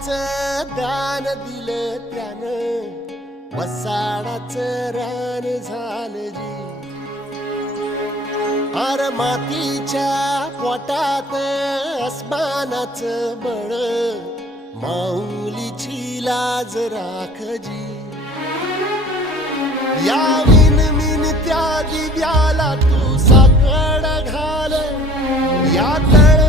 प्राणाचं दान दिलं त्यानं, वसाडाचं रान झालं जी. अर मातीच्या पोटात अस्मानाचं बळ, माऊलीची लाज राखजी. या विनमिन त्या दिव्याला तू साकड घाल, या तळ